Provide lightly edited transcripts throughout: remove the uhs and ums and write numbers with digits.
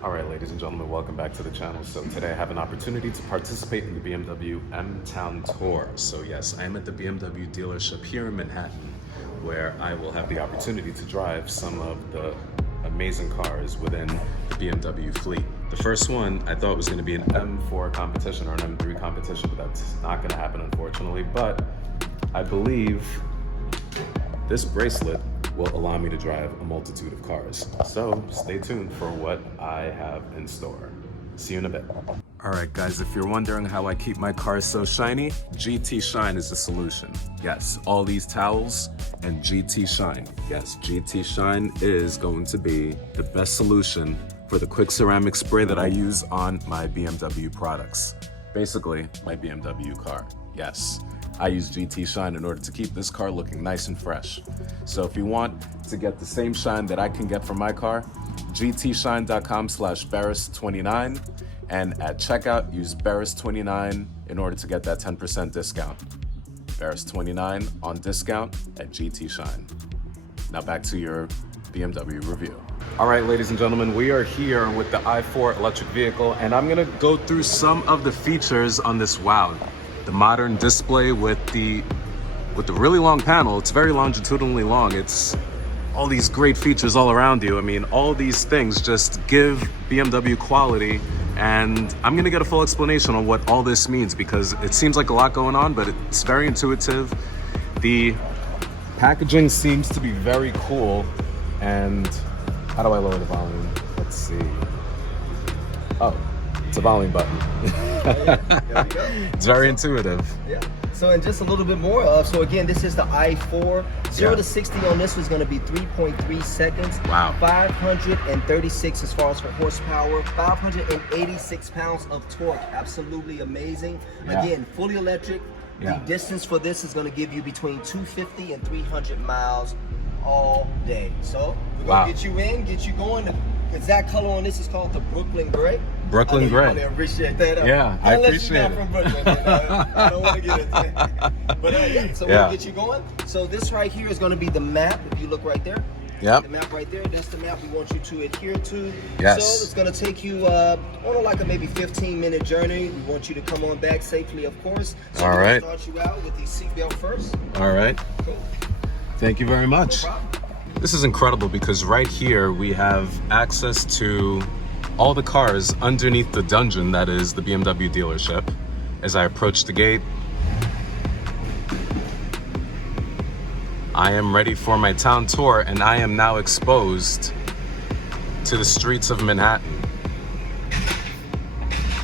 Alright, ladies and gentlemen, welcome back to the channel. So today I have an opportunity to participate in the BMW M Town Tour. So yes, I am at the BMW dealership here in Manhattan, where I will have the opportunity to drive some of the amazing cars within the BMW fleet. The first one I thought was going to be an M4 competition or an M3 competition, but that's not going to happen, unfortunately. But I believe this bracelet will allow me to drive a multitude of cars. So stay tuned for what I have in store. See you in a bit. All right, guys, if you're wondering how I keep my cars so shiny, GT Shine is the solution. Yes, all these towels and GT Shine. Yes, GT Shine is going to be the best solution for the quick ceramic spray that I use on my BMW products. Basically, my BMW car. Yes, I use GT Shine in order to keep this car looking nice and fresh. So if you want to get the same shine that I can get from my car, gtshine.com/Barris29, and at checkout use Barris29 in order to get that 10% discount. Barris29 on discount at GT Shine. Now back to your BMW review. All right, ladies and gentlemen, we are here with the i4 electric vehicle, and I'm gonna go through some of the features on this. Wow, the modern display with the really long panel. It's very longitudinally long. It's all these great features all around you. I mean, all these things just give BMW quality, and I'm gonna get a full explanation on what all this means because it seems like a lot going on, but it's very intuitive. The packaging seems to be very cool. And how do I lower the volume? Let's see. Oh, it's a volume button. There we go. It's very intuitive. Yeah. So, and just a little bit more. So again, this is the i4. 0 to 60 on this was going to be 3.3 seconds. Wow. 536 as far as for horsepower. 586 pounds of torque. Absolutely amazing. Yeah. Again, fully electric. Yeah. The distance for this is going to give you between 250 and 300 miles all day. So we're going to get you in, get you going. The exact color on this is called the Brooklyn Gray. Brooklyn Gray. I appreciate that. Yeah, I appreciate it. From Brooklyn, I don't want to get into it. But yeah, so we'll get you going. So this right here is going to be the map. If you look right there. Yep. The map right there, that's the map we want you to adhere to. Yes. So it's going to take you on like a maybe 15-minute journey. We want you to come on back safely, of course. So all right. Start you out with the seatbelt first. All right. Cool. Thank you very much. No problem. This is incredible because right here we have access to all the cars underneath the dungeon that is the BMW dealership. As I approach the gate, I am ready for my town tour, and I am now exposed to the streets of Manhattan.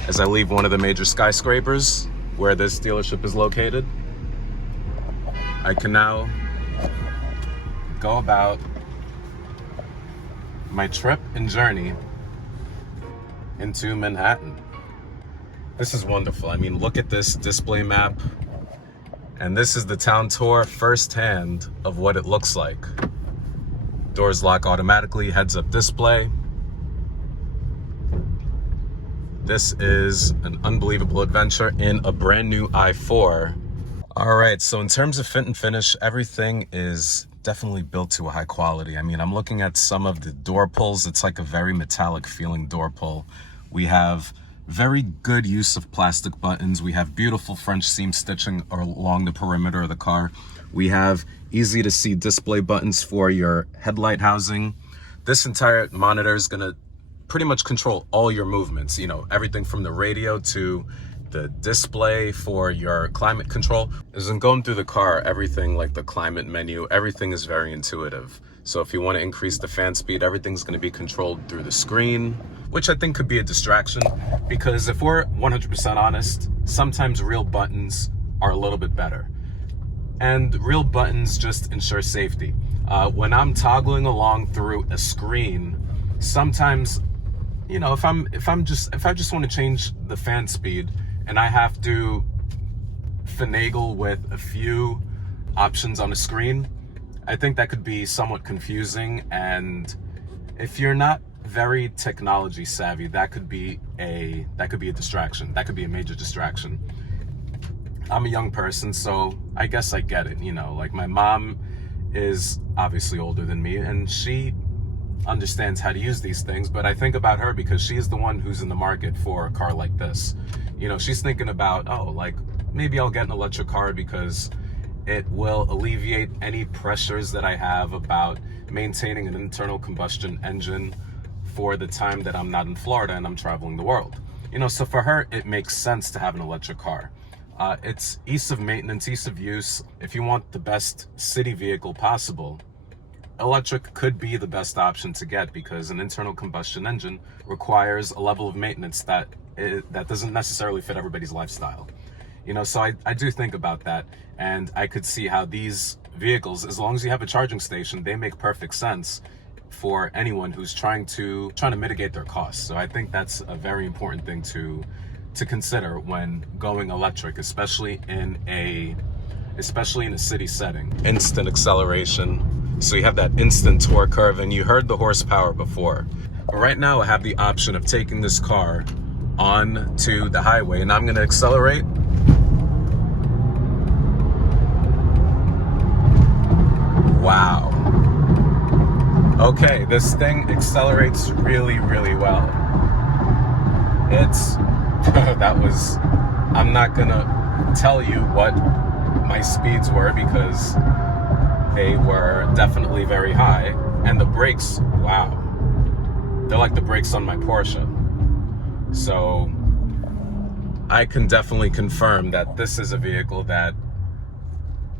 As I leave one of the major skyscrapers where this dealership is located, I can now go about my trip and journey into Manhattan. This is wonderful. I mean, look at this display map. And this is the town tour firsthand of what it looks like. Doors lock automatically, heads-up display. This is an unbelievable adventure in a brand new i4. All right, so in terms of fit and finish, everything is definitely built to a high quality. I mean, I'm looking at some of the door pulls. It's like a very metallic feeling door pull. We have very good use of plastic buttons. We have beautiful French seam stitching along the perimeter of the car. We have easy to see display buttons for your headlight housing. This entire monitor is gonna pretty much control all your movements. You know, everything from the radio to the display for your climate control. As I'm going through the car, everything like the climate menu, everything is very intuitive. So if you want to increase the fan speed, everything's going to be controlled through the screen, which I think could be a distraction because if we're 100% honest, sometimes real buttons are a little bit better. And real buttons just ensure safety. When I'm toggling along through a screen, sometimes, you know, if I just want to change the fan speed and I have to finagle with a few options on a screen, I think that could be somewhat confusing. And if you're not very technology savvy, that could be a distraction. That could be a major distraction. I'm a young person, so I guess I get it. You know, like my mom is obviously older than me, and she understands how to use these things, but I think about her because she's the one who's in the market for a car like this. You know, she's thinking about, oh, like maybe I'll get an electric car because it will alleviate any pressures that I have about maintaining an internal combustion engine for the time that I'm not in Florida and I'm traveling the world. You know, so for her, it makes sense to have an electric car. It's ease of maintenance, ease of use. If you want the best city vehicle possible, electric could be the best option to get, because an internal combustion engine requires a level of maintenance that doesn't necessarily fit everybody's lifestyle. You know, so I do think about that, and I could see how these vehicles, as long as you have a charging station, they make perfect sense for anyone who's trying to mitigate their costs. So I think that's a very important thing to consider when going electric, especially in a city setting. Instant acceleration, so you have that instant torque curve, and you heard the horsepower before. But right now I have the option of taking this car onto the highway, and I'm going to accelerate. Wow. Okay, this thing accelerates really, really well. It's, I'm not gonna tell you what my speeds were because they were definitely very high. And the brakes, wow. They're like the brakes on my Porsche. So I can definitely confirm that this is a vehicle that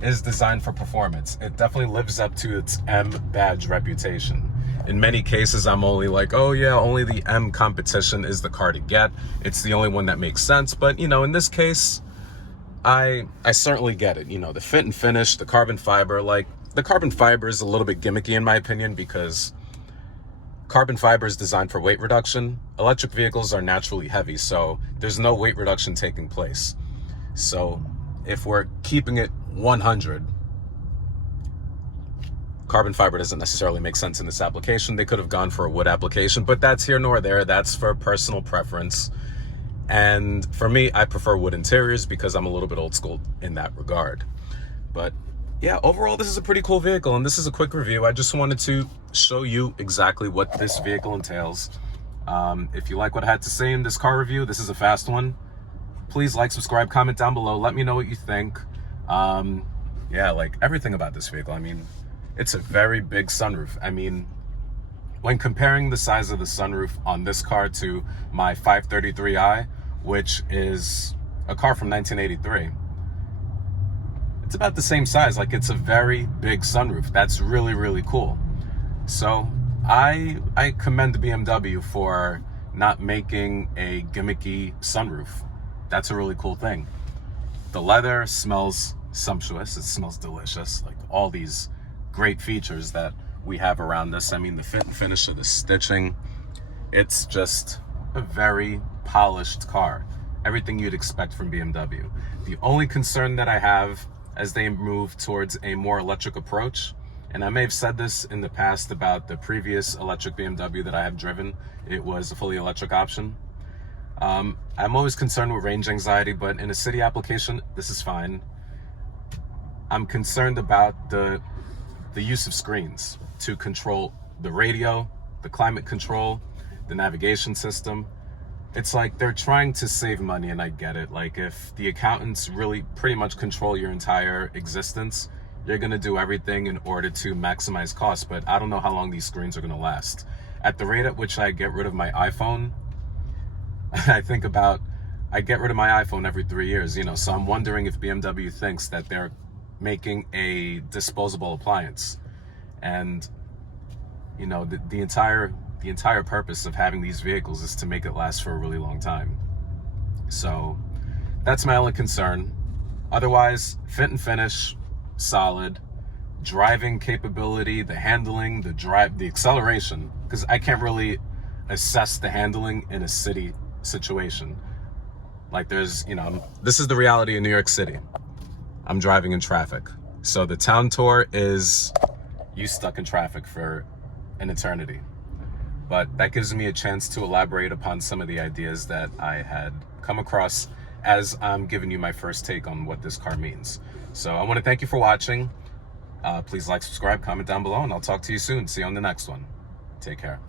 is designed for performance. It definitely lives up to its M badge reputation. In many cases, I'm only like, oh yeah, only the M competition is the car to get. It's the only one that makes sense. But you know, in this case, I certainly get it. You know, the fit and finish, the carbon fiber, like the carbon fiber is a little bit gimmicky in my opinion, because carbon fiber is designed for weight reduction. Electric vehicles are naturally heavy, so there's no weight reduction taking place. So if we're keeping it 100, carbon fiber doesn't necessarily make sense in this application. They could have gone for a wood application, but that's here nor there. That's for personal preference. And for me, I prefer wood interiors because I'm a little bit old school in that regard. But yeah, overall, this is a pretty cool vehicle, and this is a quick review. I just wanted to show you exactly what this vehicle entails. If you like what I had to say in this car review, this is a fast one. Please like, subscribe, comment down below. Let me know what you think. Yeah, like everything about this vehicle. I mean, it's a very big sunroof. I mean, when comparing the size of the sunroof on this car to my 533i, which is a car from 1983, it's about the same size. Like, it's a very big sunroof. That's really, really cool. So I commend the BMW for not making a gimmicky sunroof. That's a really cool thing. The leather smells sumptuous. It smells delicious. Like all these great features that we have around this. I mean, the fit and finish of the stitching, it's just a very polished car. Everything you'd expect from BMW. The only concern that I have as they move towards a more electric approach, and I may have said this in the past about the previous electric BMW that I have driven, it was a fully electric option. I'm always concerned with range anxiety, but in a city application, this is fine. I'm concerned about the use of screens to control the radio, the climate control, the navigation system. It's like they're trying to save money, and I get it. Like, if the accountants really pretty much control your entire existence, you're gonna do everything in order to maximize costs, but I don't know how long these screens are gonna last. At the rate at which I get rid of my iPhone, I get rid of my iPhone every 3 years, you know, so I'm wondering if BMW thinks that they're making a disposable appliance. And, you know, the entire purpose of having these vehicles is to make it last for a really long time. So that's my only concern. Otherwise, fit and finish, solid. Driving capability, the handling, the acceleration, because I can't really assess the handling in a city situation. Like, there's, you know, this is the reality in New York City. I'm driving in traffic. So the town tour is you stuck in traffic for an eternity. But that gives me a chance to elaborate upon some of the ideas that I had come across as I'm giving you my first take on what this car means. So I want to thank you for watching. Please like, subscribe, comment down below, and I'll talk to you soon. See you on the next one. Take care.